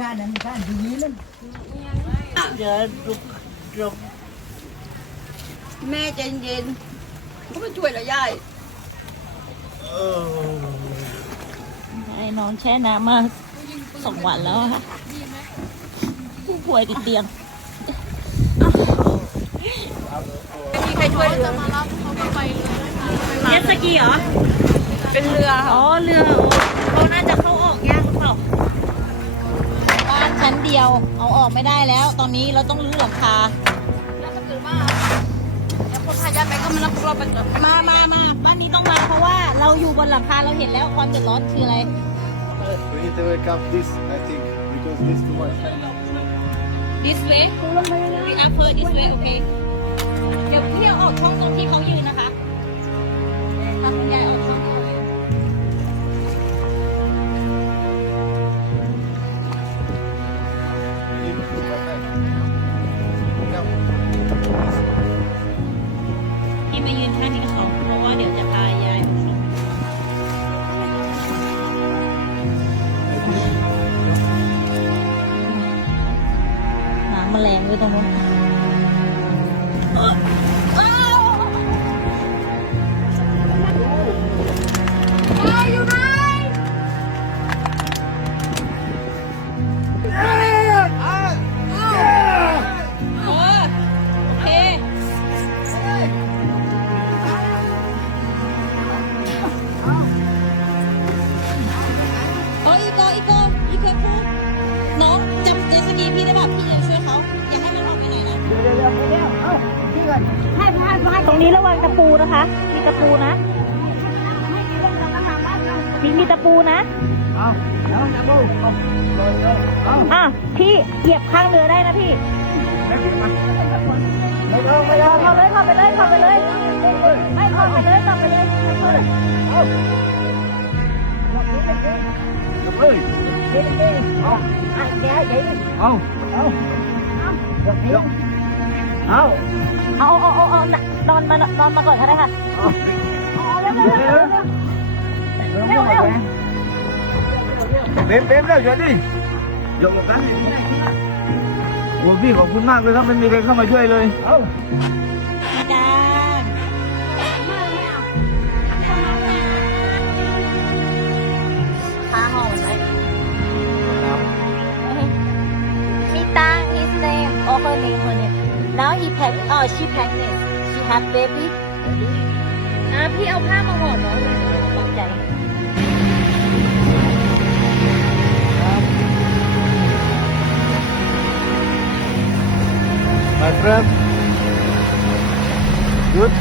ข้านั้นข้าดีนั่นเดี๋ยวลุกลงแม่ใจเย็นก็มาช่วยละยายไอ้นอนแช่น้ำมาสองวันแล้วอะค่ะผู้ป่วยติดเตียงไม่มีใครช่วยเหลือเจ็ตสกีเหรอ เป็นเรือ อ๋อ เรือ ชั้นเดียว เอาออกไม่ได้แล้ว ตอนนี้เราต้องรื้อหลังคา แล้วถ้าเกิดว่าแล้วคนพายาไปก็มารับพวกเราไปก่อนมามามาบ้านนี้ต้องมาเพราะว่าเราอยู่บนหลังคาเราเห็นแล้วความเดือดร้อนคืออะไร We need to wake up this, I think, because this too much. this way we up her this way okay เดี๋ยวพี่เอาออกช่องตรงที่เขายืนนะคะถ้าคุณยายออก ที่มายืนข้างนี้เขาเพราะว่าเดี๋ยวจะพายายลงน้ำแมลงด้วยตรงนู้น อออีโกอีโกอีโกพูน้องจำเจตสกีพี่ได้ป่ะพี่จะช่วยเขาอย่าให้มันออกไปไหนนะเดี๋ยวเดี๋ยวเดี๋ยวเดี๋ยวเอ้าที่ก่อนให้พาไปตรงนี้ระวังตะปูนะคะ มีตะปูนะมีมีตะปูนะเอาเอาอย่าบูเอาเอาอะพี่เหยียบข้างเรือได้นะพี่ไม่ต้องไม่ต้องเข้าเลยเข้าไปเลยเข้าไปเลยไม่เข้าไปเลยเข้าไปเลยเอาเฮ้ยเดี๋ย วเดี๋ยวเอาอะเดี๋ยวเดี๋ยวเอาเอาเอาเดี๋ยวเอาเอาเอาเอาเอานอนมา pregnant oh she pregnant she have baby อะพี่เอาผ้ามาห่อเนาะตกใจมาครับหยุด